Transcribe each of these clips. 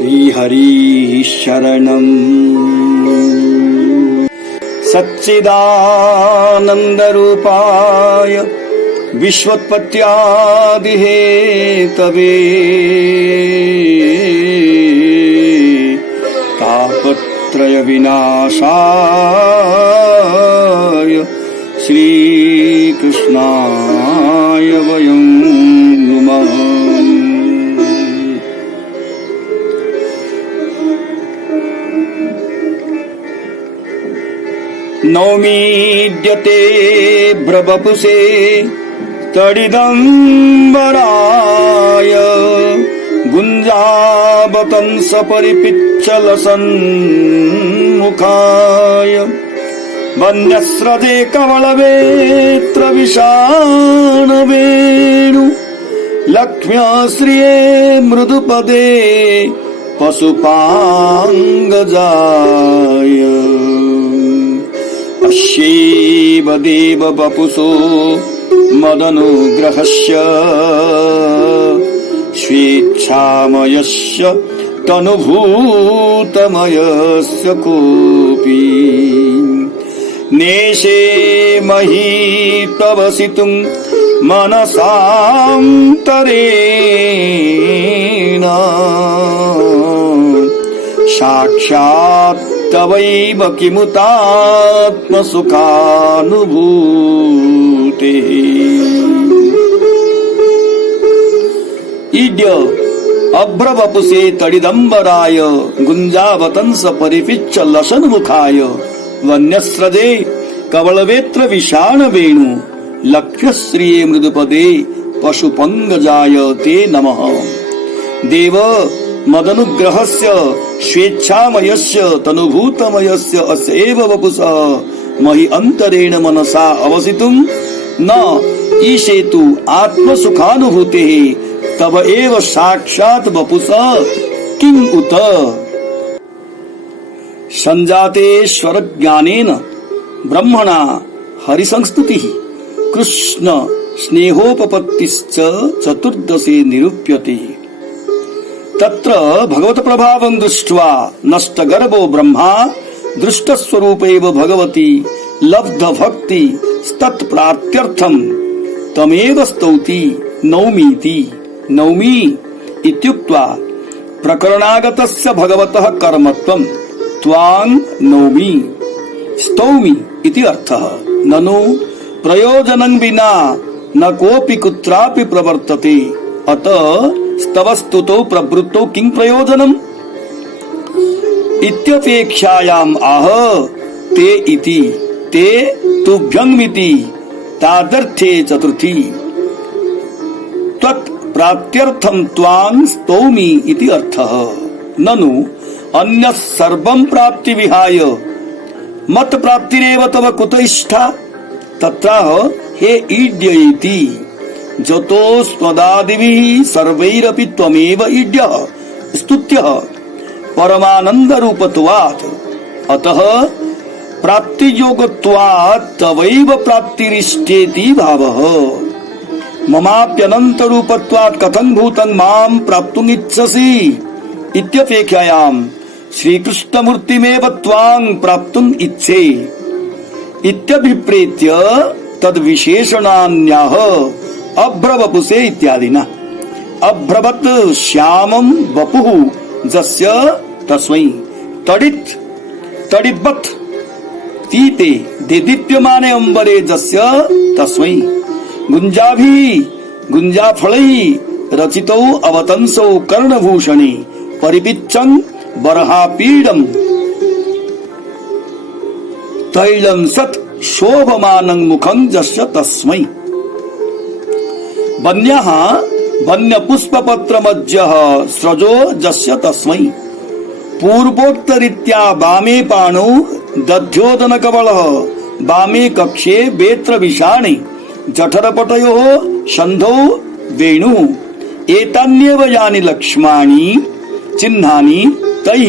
श्रीहरि शरणम् सच्चिदानन्दरूपाय विश्वोत्पत्त्यादिहेतवे तापत्रय विनाशाय श्रीकृष्णाय वयं नुमः। नौमीड्यते ब्रवपुषे तडिदम्बराय गुञ्जावतंस परिपिच्छलसन्मुखाय वन्यस्रजे कवलवेत्र विषाणवेणु लक्ष्म्यश्रिये मृदुपदे पशुपाङ्गजाय अश्यैव देव वपुषो मदनुग्रहस्य स्वेच्छामयस्य तनुभूतमयस्य कोऽपि नेशे महीतवसितुं मनसान्तरेण साक्षात् तवैव किमुतात्मसुखानुभूते। ईड्य अभ्रवपुषे तडिदम्बराय गुञ्जावतंस परिपिच्छलसन्मुखाय वन्यस्रजे कवलवेत्र विषाणवेणु लक्ष्यश्रिये मृदुपदे पशुपङ्गजाय ते नमः। देव मदनुग्रहस्य स्वेच्छामयस्य तनुभूतमयस्य अस्यैव वपुषः महि अंतरेण मनसा अवसितुं न ईशेतु आत्मसुखानुभूतेः तव एव साक्षात् वपुषः किं उत। संजातेश्वर ज्ञानेन ब्रह्मणा हरिसंस्तुतिः कृष्ण स्नेहोपपत्तिश्च चतुर्दशे निरूप्यते। तत्र भगवत प्रभावं दृष्ट्वा नष्टगर्भो ब्रह्मा दृष्टस्वरूपैव भगवती लब्ध भक्ति तत्प्राप्त्यर्थं तमेव स्तौति नौमीति। नौमी इत्युक्त्वा प्रकरणागतस्य भगवतः कर्मत्वं त्वां नौमि स्तौमि इति अर्थः। ननु प्रयोजनं विना न कोऽपि कुत्रापि प्रवर्तते अतः स्तवस्तुतो प्रवृत्तो किं प्रयोजनम् इत्यपेक्षायाम् आह ते इति ते तुभ्यंमिति तादर्थे चतुर्थी त्वत् प्राप्त्यर्थं त्वां स्तौमि इति अर्थः। ननु अन्यः सर्वं प्राप्ति विहाय मत् प्राप्तिरेव तव कुत इष्टा तत्राह हे ईड्य इति जतो स्वदादिभिः सर्वैरपि त्वमेव ईड्यः स्तुत्यः परमानन्दरूपत्वात् अतः प्राप्तियोगत्वात् तवैव प्राप्तिरिष्टेति भावः। ममाप्यनन्तरूपत्वात् कथं भूतं मां प्राप्तुमिच्छसि इत्यपेक्षायां श्रीकृष्णमूर्तिमेव त्वां प्राप्तुम् इच्छे इत्यभिप्रेत्य तद्विशेषणान्याः अभ्रवपुषे इत्यादिना। अभ्रवत् श्यामं वपुः जस्य तस्मै तडित् तडिद्वत् तीते देदीप्यमाने अम्बरे जस्य तस्मै गुञ्जाभिः गुञ्जाफलैः रचितौ अवतंसौ कर्णभूषणे परिपिच्छं बर्हापीडं तैलं सत् शोभमानं मुखं जस्य तस्मै वन्यः वन्यपुष्पपत्रमज्जः स्रजो जस्य तस्मै पूर्वोक्तरीत्या वामे पाणौ दध्योदनकवलः वामे कक्षे वेत्र विषाणे जठरपटयोः सन्धौ वेणुः एतान्येव यानि लक्ष्माणि चिह्नानि तैः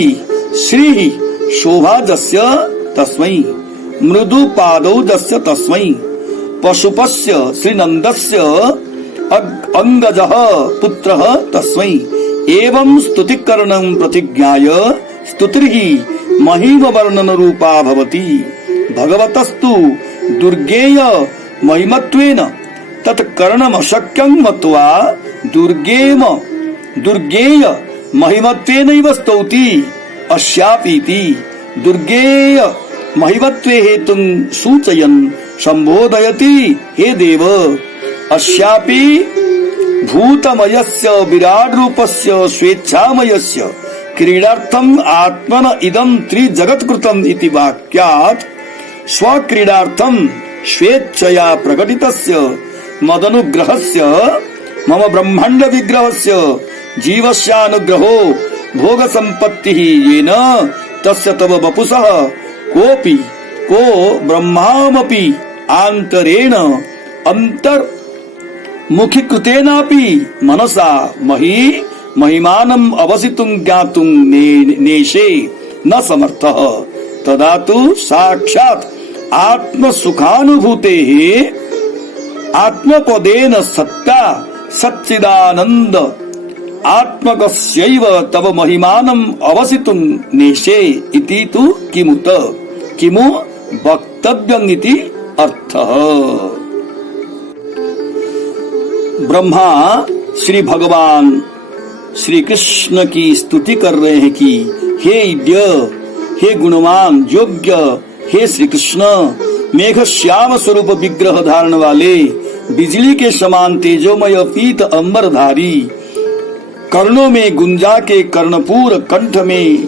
श्रीः शोभा जस्य तस्मै मृदु पादौ जस्य तस्मै पशुपस्य श्रीनन्दस्य अंगजः पुत्रः तस्मै एवं स्तुतिकरणं प्रतिज्ञाय स्तुतिर्हि महिम वर्णन रूपा भवति। भगवतस्तु दुर्गेय महिमत्वेन तत्करणम अशक्यं मत्वा दुर्गेय महिमत्वेनैव स्तौति। अस्यापीति दुर्गेय महिमत्वे हेतुं सूचयन् संबोधयति। हे देव, अस्यापि भूतमयस्य विराट रूपस्य स्वेच्छामयस्य क्रीडार्थम् आत्मन इदं त्रिजगत्कृतम् इति वाक्यात् स्वक्रीडार्थं स्वेच्छया प्रकटितस्य मदनुग्रहस्य मम ब्रह्मांड विग्रहस्य जीवस्यानुग्रहो भोग संपत्तिः येन तस्य तव वपुषः को ब्रह्मामपि आन्तरेण अंतर्मुखीकृतेनापि मनसा महिमानम् अवसितुं ज्ञातुं नेशे न समर्थः। तदा तु साक्षात् आत्मसुखानुभूतेः आत्मपदेन सत्ता सच्चिदानन्द आत्मकस्यैव तव महिमानम् अवसितुं नेशे इति तु किमु वक्तव्यम् इति अर्थः। ब्रह्मा श्री भगवान श्री कृष्ण की स्तुति कर रहे हैं कि हे इद्य, हे गुणवान योग्य, हे श्री कृष्ण, मेघ श्याम स्वरूप विग्रह धारण वाले, बिजली के समान तेजोमय पीत अंबरधारी, कर्णों में गुंजा के कर्णपूर, कंठ में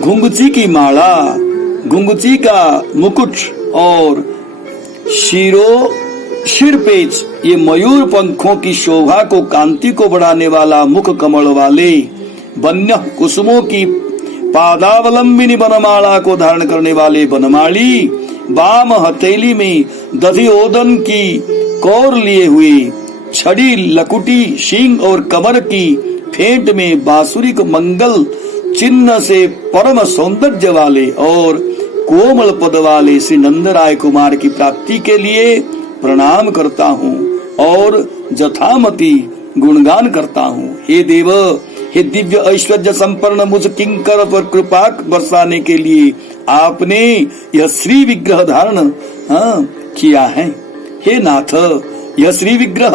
घुंघची की माला, घुंघची का मुकुट और सिरपेच, ये मयूर पंखों की शोभा को कांति को बढ़ाने वाला मुख कमल वाले, वन्य कुसुमों की पादावलंबिनी बनमाला को धारण करने वाले बनमाली, वाम हथेली में दधिओदन की कौर लिए हुए, छड़ी लकुटी सींग और कमर की फेंट में बांसुरी मंगल चिन्ह से परम सौंदर्य वाले और कोमल पद वाले श्री नंदराय कुमार की प्राप्ति के लिए प्रणाम करता हूँ और जथामति गुणगान करता हूँ। हे देव, हे दिव्य ऐश्वर्य संपन्न मुझ किंकर पर कृपा बरसाने के लिए आपने यह श्री विग्रह धारण किया है। हे नाथ, यह श्री विग्रह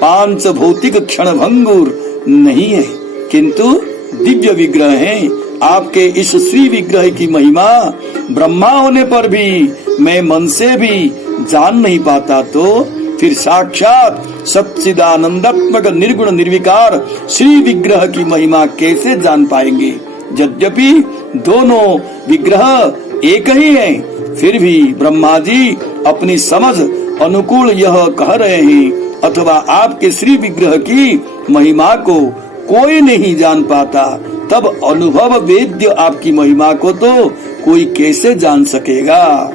पांच भौतिक क्षण भंगुर नहीं है, किंतु दिव्य विग्रह है। आपके इस श्री विग्रह की महिमा ब्रह्मा होने पर भी मैं मन से भी जान नहीं पाता, तो फिर साक्षात सच्चिदानंदात्मक निर्गुण निर्विकार श्री विग्रह की महिमा कैसे जान पाएंगे। यद्यपि दोनों विग्रह एक ही हैं, फिर भी ब्रह्मा जी अपनी समझ अनुकूल यह कह रहे हैं, अथवा आपके श्री विग्रह की महिमा को कोई नहीं जान पाता, तब अनुभव वेद्य आपकी महिमा को तो कोई कैसे जान सकेगा।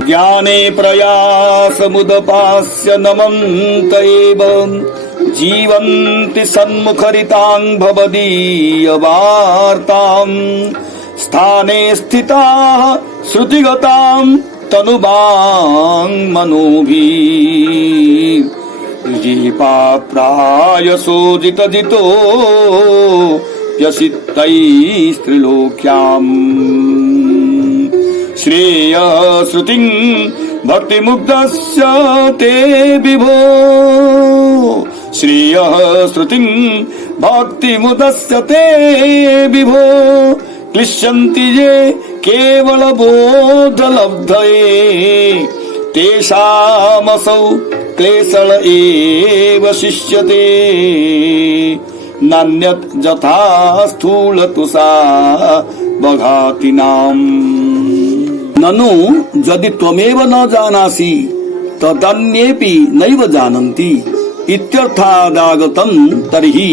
ज्ञाने प्रयास मुदपास्य नमन्त एव जीवन्ति सन्मुखरितां भवदीय वार्तां स्थाने स्थिताः श्रुतिगतां तनुबां मनोभिः प्रायसोजित जितो यसितैस्त्रिलोक्याम् श्रेय श्रुतिं भक्तिमुग्धस्य ते विभो श्रेय श्रुतिं भक्तिमुग्धस्य ते विभो क्लिश्यन्ति ये केवल बोधलब्धये तेषामसौ क्लेशल एव शिष्यते नान्यत् यथा स्थूलतुषा बघातिनाम् ननु यदि त्वमेव न जानासि तदन्येऽपि नैव जानन्ति इत्यर्थादागतं तर्हि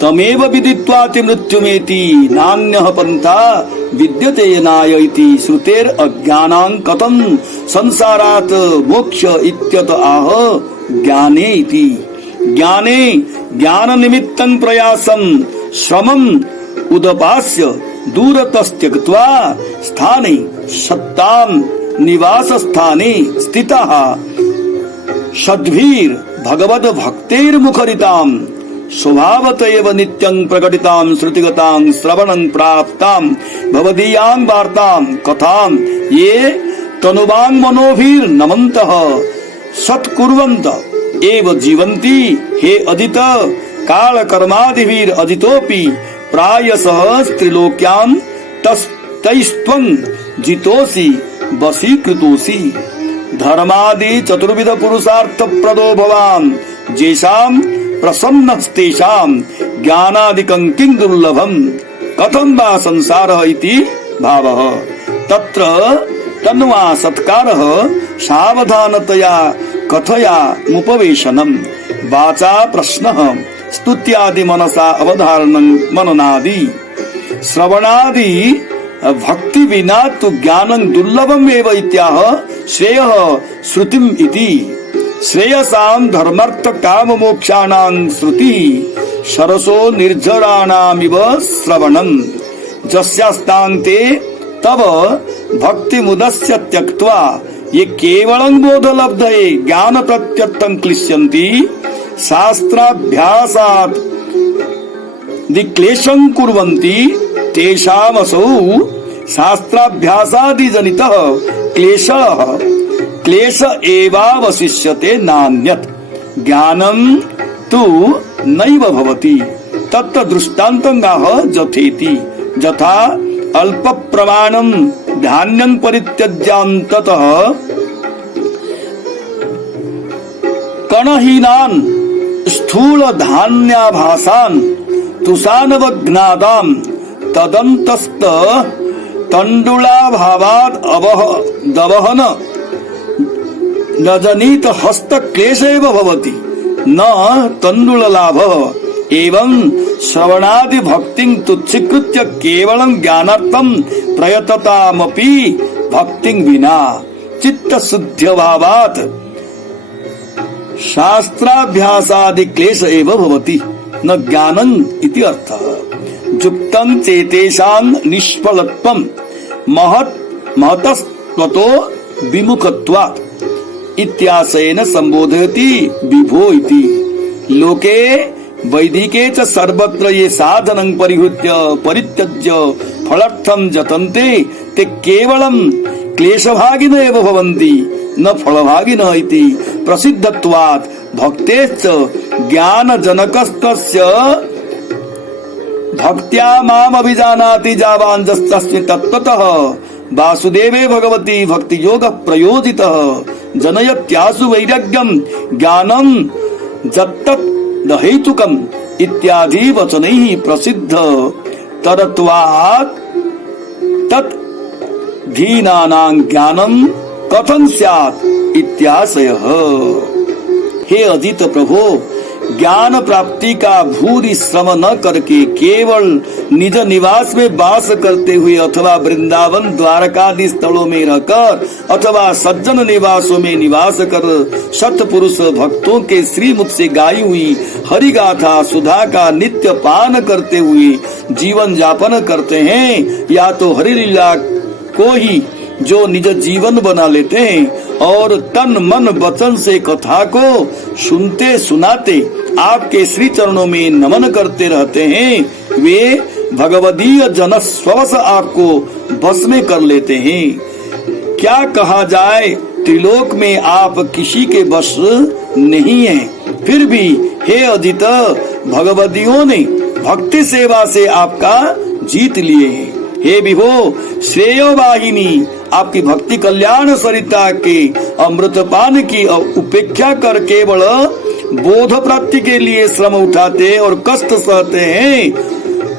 तमेव विदित्वाति मृत्युमेति नान्यः पन्था विद्यते येनाय इति श्रुतेर अज्ञानां कथं संसारात् मोक्ष इत्यत आह ज्ञाने इति। ज्ञाने ज्ञान निमित्तं प्रयासं श्रमं उदपास्य दूरतस्त्यक्त्वा स्थाने सत्तां निवास स्थाने स्थितः सद्भिर भगवद भक्तेर्मुखरितां स्वभावत एव नित्यं प्रकटितां श्रुतिगतां श्रवणं प्राप्तां भवदीयां वार्तां कथां ये तनुवां मनोभिर नमन्तः सत्कुर्वन्त एव जीवन्ति। हे अदित काल कर्मादिभिर अदितोपि प्रायशः त्रिलोक्यां तैस्त्वं जितोसि वशीकृतोसि। धर्मादि चतुर्विध पुरुषार्थ प्रदो भवान् जेषां प्रसन्नस्तेषां ज्ञानादिकं किं दुर्लभं कथं वा संसारः इति भावः। तत्र तन्वा सत्कारः सावधानतया कथयामुपवेशनं वाचा प्रश्नः स्तुत्यादि मनसा अवधारणं मननादि श्रवणादि भक्ति विना तु ज्ञानं दुर्लभम् एव इत्याह श्रेयः श्रुतिम् इति। श्रेयसां धर्मार्थ काम मोक्षाणां श्रुति सरसो निर्झराणामिव श्रवणं जस्यास्तान्ते तव भक्ति मुदस्य त्यक्त्वा ये केवलं बोधलब्धये ज्ञान प्रत्यर्थं क्लिश्यन्ति शास्त्राभ्यासात् दिक्लेशं कुर्वन्ति तेषामसौ शास्त्राभ्यासादि जनितः क्लेश एवावशिष्यते नान्यत् ज्ञानं तु नैव भवति। तत्र दृष्टान्तं गाह जथेति यथा अल्प प्रमाणं धान्यं परित्यज्यान्ततः कणहीनान् स्थूल धान्याभासान् तुषानवघ्नादां तदन्तस्त तण्डुलाभावात् दवहन नजनीत हस्त क्लेश एव भवति न तण्डुल लाभः। एवं श्रवणादि भक्तिं तुच्छीकृत्य केवलं ज्ञानार्थं प्रयततामपि भक्तिं विना चित्त शुद्ध्यभावात् शास्त्राभ्यासादि क्लेश एव भवति न ज्ञानम् इति अर्थः। युक्तं चेतेषां निष्फलत्वं महतस्त्वतो विमुखत्वात् इत्याशयेन संबोधयति विभो इति। लोके वैदिके च सर्वत्र ये साधनं परिहृत्य परित्यज्य फलार्थं यतन्ते ते केवलं क्लेशभागिन एव भवन्ति न फलभागिनः इति प्रसिद्धत्वात् भक्तेश्च ज्ञानजनकस्तस्य भक्त्या माम अभिजानाति जावाञ्जस्तस्मिन् तत्त्वतः वासुदेवे भगवती भक्ति योग प्रयोजितः जनयत्यासु वैराग्यं ज्ञानं जत्तत् दहेतुकम् इत्यादि वचनैः प्रसिद्ध तरत्वात् तत् धीनानां ज्ञानं कथं स्यात् इत्याशयः। हे अजित प्रभो ज्ञान प्राप्ति का भूरि श्रम न करके केवल निज निवास में वास करते हुए अथवा वृंदावन द्वारकादि स्थलों में रहकर अथवा सज्जन निवासों में निवास कर सत्पुरुष भक्तों के श्रीमुख से गाई हुई हरि गाथा सुधा का नित्य पान करते हुए जीवन यापन करते हैं, या तो हरि लीला को ही जो निज जीवन बना लेते हैं और तन मन वचन से कथा को सुनते सुनाते आपके श्री चरणों में नमन करते रहते हैं, वे भगवदीय जन स्ववश आपको बस में कर लेते हैं। क्या कहा जाए, त्रिलोक में आप किसी के बस नहीं हैं, फिर भी हे अजित भगवदियों ने भक्ति सेवा से आपका जीत लिए हैं। हे विभो श्रेयो वाहिनी आपकी भक्ति कल्याण सरिता के अमृतपान की उपेक्षा कर केवल बोध प्राप्ति के लिए श्रम उठाते और कष्ट सहते हैं,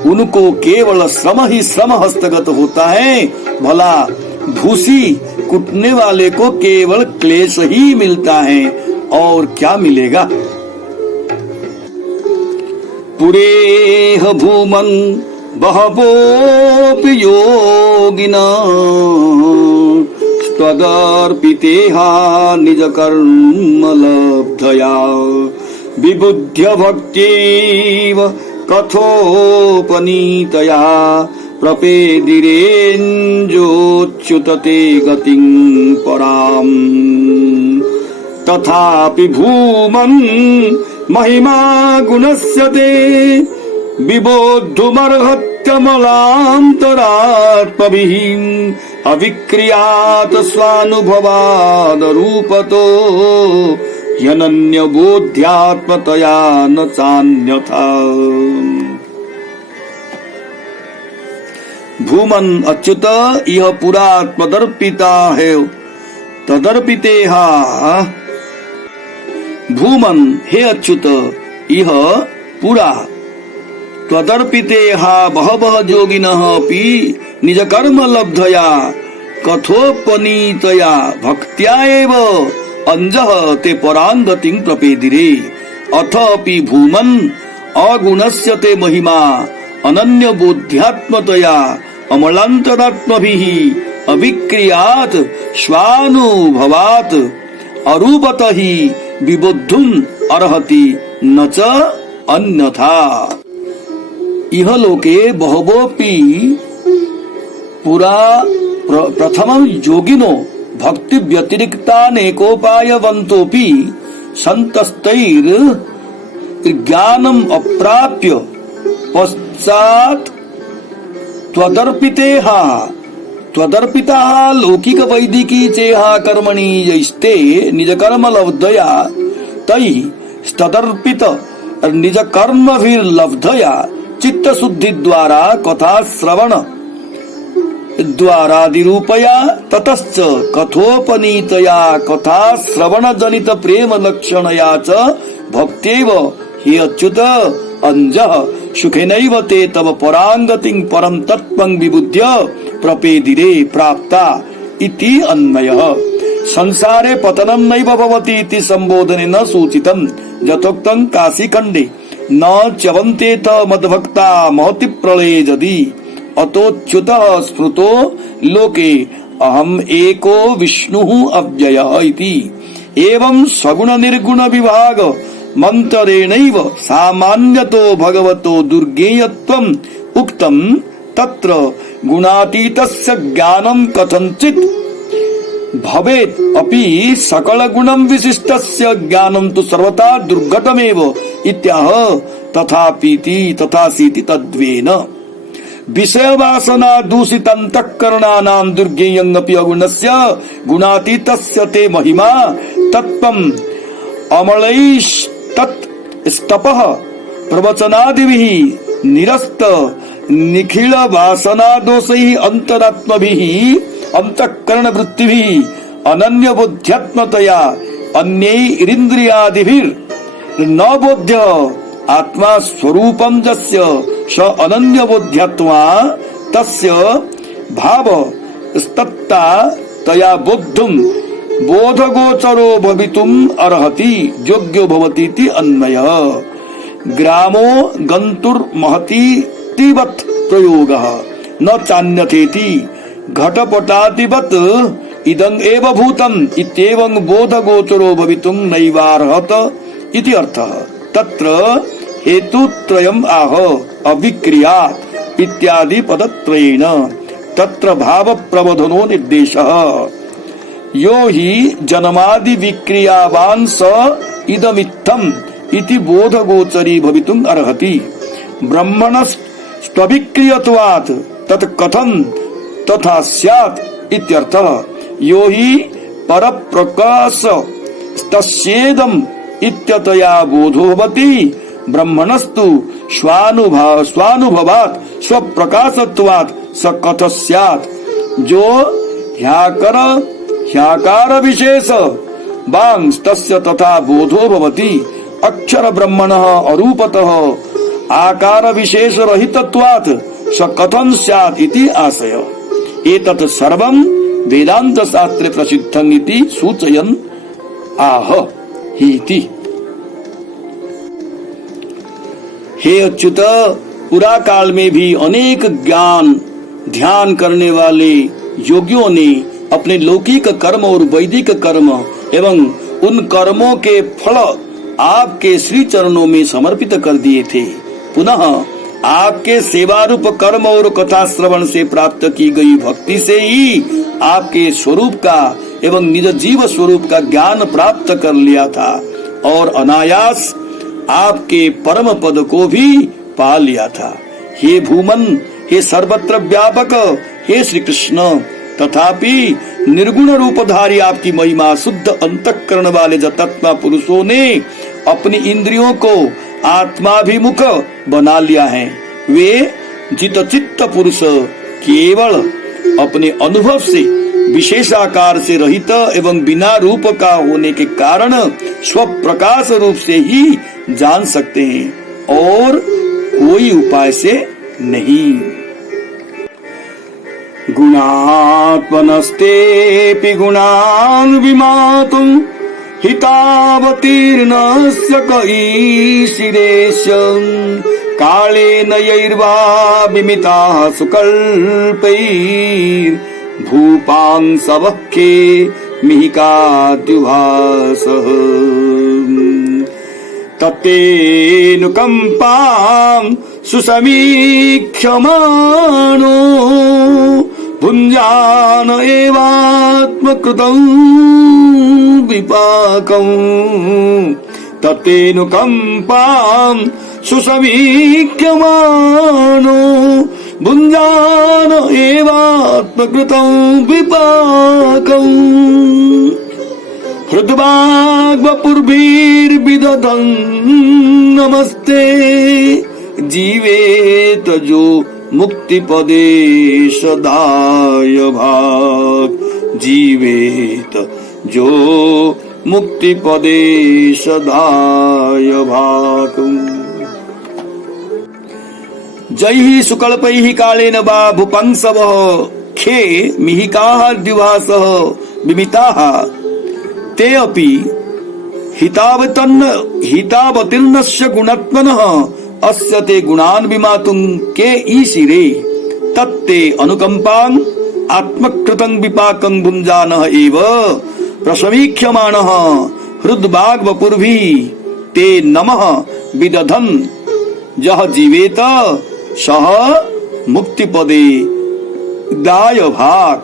उनको केवल श्रम ही श्रम हस्तगत होता है। भला भूसी कुटने वाले को केवल क्लेश ही मिलता है और क्या मिलेगा। पुरेह भूमन बहवोऽपि योगिना त्वदर्पितेहा निज कर्म लब्धया विबुध्य भक्त्यैव कथोपनीतया प्रपेदिरेञ्जोच्युतते गतिं पराम्। तथापि भूमन् महिमा गुणस्य ते विबोद्धुमर्हत् कमलान्तरात्मभिः अविक्रियात् स्वानुभवाद रूपतो ह्यनन्य बोध्यात्मतया न चान्यथा। भूमन अच्युत यह पुरा त्वदर्पिता है तदर्पिते हा। भूमन हे अच्युत यह पुरा त्वदर्पिते हा बहवः योगिनः अपि निज कर्म लब्धया कथोपनीतया भक्त्या एव अंजः ते परांगतिं प्रपेदिरे। अथ अपि भूमन् अगुणस्य ते महिमा अनन्य बोध्यात्मतया अमलान्तरात्मभिः अविक्रियात् स्वानुभवात् अरूपतः हि विबुद्धुम् अर्हति न च अन्यथा। इह लोके बहवोऽपि पुरा प्रथमं योगिनो भक्ति व्यतिरिक्तानेकोपायवन्तोऽपि सन्तस्तैर् ज्ञानम् अप्राप्य पश्चात् त्वदर्पिता लौकिक वैदिकी चेहा कर्मणि यैस्ते निज कर्म लब्धया तैः तदर्पित निज कर्मभिर्लब्धया चित्त शुद्धि द्वारा कथा श्रवण द्वारादिरूपया ततश्च कथोपनीतया कथा श्रवण जनित प्रेम लक्षणया च भक्त्यैव हे अच्युत अंजः सुखेनैव ते तव परांगतिं परं तत्त्वं विबुध्य प्रपेदिरे प्राप्ता इति अन्वयः। संसारे पतनं नैव भवति इति संबोधनेन सूचितं यथोक्तं काशीखण्डे न च्यवन्तेत मद्भक्ता महति प्रलये यदि अतोच्युतः स्मृतो लोके अहम् एको विष्णुः अव्ययः इति। एवं सगुण निर्गुण विभाग मंत्रेणैव सामान्यतो भगवतो दुर्गेयत्वम् उक्तं तत्र गुणातीतस्य ज्ञानं कथंचित् भवेत् अपि सकल गुणं विशिष्टस्य ज्ञानं तु सर्वथा दुर्घटमेव इत्याह। तथापीति तथासीति तद्वेन विषय वासना दूषित अंतःकरणानां दुर्गेयंगपि अगुणस्य गुणातीतस्य ते महिमा तत्त्वम् अमलैस्तपः प्रवचनादिभिः निरस्त निखिल वासना दोषैः अंतरात्मभिः अंतःकरण वृत्तिभिः अनन्य बोध्यात्मतया अन्यैरिन्द्रियादिभिर् न बोध्य आत्मा स्वरूपं यस्य स अनन्य बोध्यात्मा तस्य भाव स्तत्ता तया बोद्धुम् बोधगोचरो भवितुम् अर्हति योग्यो भवति इति अन्वयः। ग्रामो गन्तुर्महतीतिवत् प्रयोगः न चान्यथेति घटपटातिवत् इदं एव भूतम् इत्येवं बोधगोचरो भवितुम् नैवार्हत इति अर्थः। तत्र हेतुत्रयम् आह अविक्रियात् इत्यादि पदत्रयेण तत्र भाव प्रबोधनो निर्देशः। यो हि जन्मादि विक्रियावान् स इदमित्थम् इति बोधगोचरी भवितुम् अर्हति। ब्रह्मणस्त्वविक्रियत्वात् तत् कथं तथा स्यात् इत्यर्थः। यो हि परप्रकाश तस्येदम् इत्यतया बोधो भवति ब्रह्मणस्तु स्वानुभवात् स्वप्रकाशत्वात् स कथ स्यात्। जो ह्याकार विशेष वांस्तस्य तथा बोधो भवति अक्षर ब्रह्मणः अरूपतः आकार विशेष रहितत्वात् स कथं स्यात् इति आशय। एतत् सर्वं वेदांत शास्त्रे प्रसिद्धम् इति सूचयन् आह इति। हे अच्युत पुरा काल में भी अनेक ज्ञान ध्यान करने वाले योगियों ने अपने लौकिक कर्म और वैदिक कर्म एवं उन कर्मों के फल आपके श्री चरणों में समर्पित कर दिए थे। पुनः आपके सेवा रूप कर्म और कथा श्रवण से प्राप्त की गई भक्ति से ही आपके स्वरूप का एवं निज जीव स्वरूप का ज्ञान प्राप्त कर लिया था और अनायास आपके परम पद को भी पा लिया था। हे भूमन, हे सर्वत्र व्यापक, हे श्री कृष्ण, तथापि निर्गुण रूपधारी आपकी महिमा शुद्ध अंतःकरण वाले जतात्मा पुरुषों ने अपनी इंद्रियों को आत्माभिमुख बना लिया है। वे जितचित्त पुरुष केवल अपने अनुभव से विशेषाकार से रहित एवं बिना रूप का होने के कारण स्वप्रकाश रूप से ही जान सकते हैं और कोई उपाय से नहीं। गुणात्मनस्तेऽपि गुणान् विमातुं हितावतीर्णस्य क ईशिरेष्य कालेन यैर्वा विमिताः सुकल्पैर्भूपांसवह्खे मिहिकाद्युभासः तत्तेऽनुकम्पां सुसमीक्ष्यमाणो भुञ्जान एवात्मकृतं विपाकं तत्तेऽनुकम्पां सुसमीक्ष्यमाणो भुञ्जान एवात्मकृतं विपाकम् हृद्वाग्वपुर्भिर्विदधन् नमस्ते जीवेत जो मुक्तिपदे सदाय भाग जीवेत जो मुक्तिपदे सदाय भाग। जैहि सुकल्पैः कालेन वा भूपंसवः खे मिहिकाः द्विभासः विमिताः ते अपि हितावतीर्णस्य गुणात्मनः अस्य ते गुणान् विमातुं के ईशिरे तत्ते अनुकंपां आत्मकृतं विपाकं भुञ्जानः एव प्रसमीक्ष्यमाणः हृद्वाग्वपुर्भिः ते नमः विदधन् यः जीवेत सः मुक्तिपदे दाय भाग।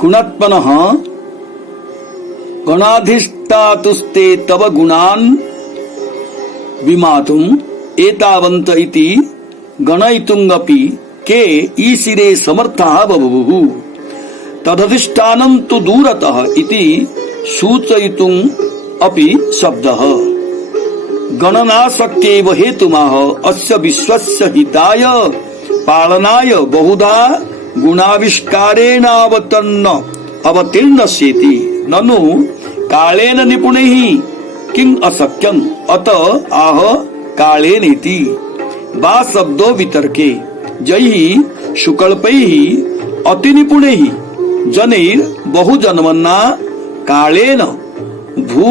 गुणात्मनः गणाधिष्ठातुस्ते तव गुणान् विमातुम् एतावन्त इति गणयितुमपि के ईशिरे समर्थाः बभूवुः तदधिष्ठानं तु दूरतः इति सूचयितुम् अपि शब्दः गणनाशक्यैव हेतुमाह अस्य विश्वस्य हिताय पालनाय बहुधा गुणाविष्कारेणावतीर्णस्येति ननु कालेन निपुणैः किं अशक्यम् अत आह कालेनेति वा शब्दो वितर्के जैहि सुकल्पैः अतिनिपुणैः जनैर् बहुजन्मना कालेन भू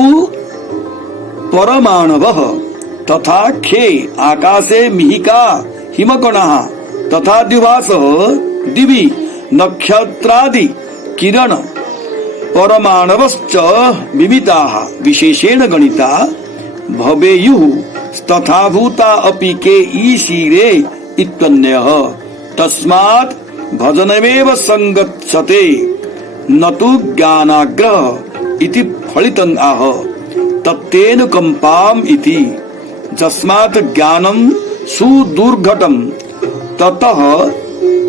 परमाणवः तथा खे आकाशे मिहिका हिमकणाः तथा द्युभासः दिवि नक्षत्रादि किरण परमाणवश्च विमिताः विशेषेण गणिता भवेयुः तथा भूता अपि के ईशिरे इत्यन्यः तस्मात् भजनमेव संगच्छते न तु ज्ञानाग्रह इति फलितं आह तत्तेनुकंपाम् इति जस्मात् ज्ञानं सुदुर्घटं ततः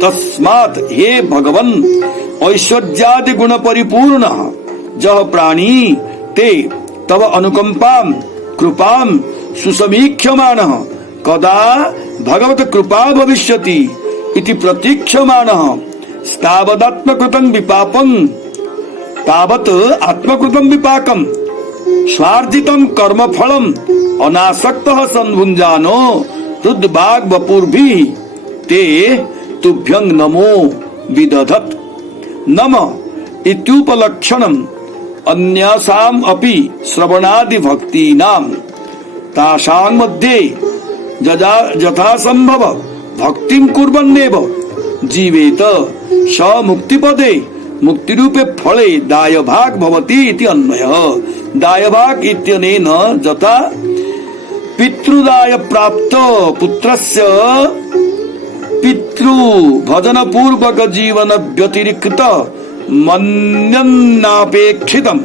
तस्मात् हे भगवन् ऐश्वर्यादि गुण परिपूर्ण जह प्राणी ते तव अनुकंपां कृपां सुसमीक्ष्यमाणः कदा भगवत कृपा भविष्यति इति प्रतीक्षमाणः तावदात्मकृतं विपापं तावत् आत्मकृतं विपाकं स्वार्जितं कर्मफलम् अनासक्तः सन्भुञ्जानो हृद्वाग्वपुर्भिः ते तुभ्यं नमो विदधत् नम इत्युपलक्षणम् अन्यासाम् अपि श्रवणादि भक्तीनां तासां मध्ये यथा संभव भक्तिं कुर्वन्नेव जीवेत स मुक्तिपदे मुक्तिरूपे फले दायभाग भवति इति अन्वयः। दायभाग इत्यनेन यथा पितृदाय प्राप्त पुत्रस्य पितृ भजन पूर्वक जीवन व्यतिरिक्त मन्यन्नापेक्षितं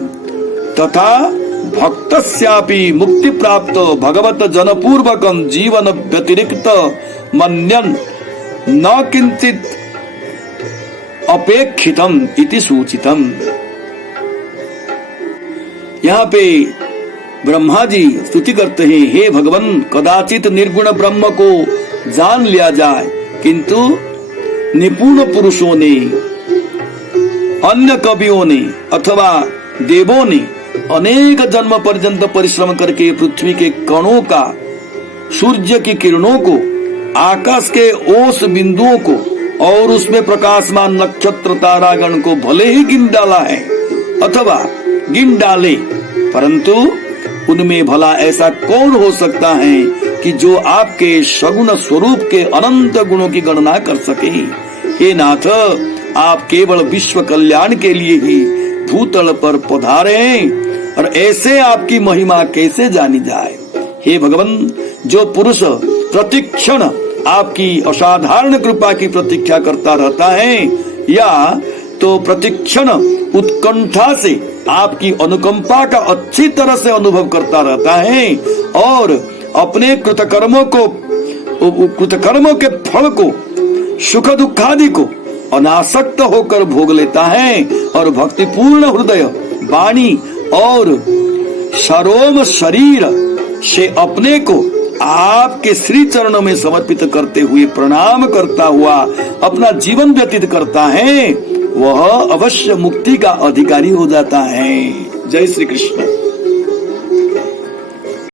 तथा भक्तस्यापि मुक्ति प्राप्त भगवत जनपूर्वकम जीवन व्यतिरिक्त मन्यन न किंचित अपेक्षितम इति सूचितम। यहाँ पे ब्रह्मा जी स्तुति करते हैं, हे भगवान, कदाचित निर्गुण ब्रह्म को जान लिया जाए, किंतु निपुण पुरुषों ने, अन्य कवियों ने अथवा देवों ने अनेक जन्म पर्यंत परिश्रम करके पृथ्वी के कणों का, सूर्य की किरणों को, आकाश के ओस बिंदुओं को और उसमें प्रकाशमान नक्षत्र तारागण को भले ही गिन डाला है अथवा गिन डाले, परंतु उनमें भला ऐसा कौन हो सकता है कि जो आपके सगुण स्वरूप के अनंत गुणों की गणना कर सके। हे नाथ, आप केवल विश्व कल्याण के लिए ही भूतल पर पधारे हैं और ऐसे आपकी महिमा कैसे जानी जाए। हे भगवान, जो पुरुष प्रतिक्षण आपकी असाधारण कृपा की प्रतीक्षा करता रहता है या तो प्रतिक्षण उत्कंठा से आपकी अनुकंपा का अच्छी तरह से अनुभव करता रहता है और अपने कृतकर्मों के फल को, सुख दुखादि को अनासक्त होकर भोग लेता है और भक्तिपूर्ण हृदय, वाणी और सरोम शरीर से अपने को आपके श्री चरणों में समर्पित करते हुए प्रणाम करता हुआ अपना जीवन व्यतीत करता है, वह अवश्य मुक्ति का अधिकारी हो जाता है। जय श्री कृष्ण।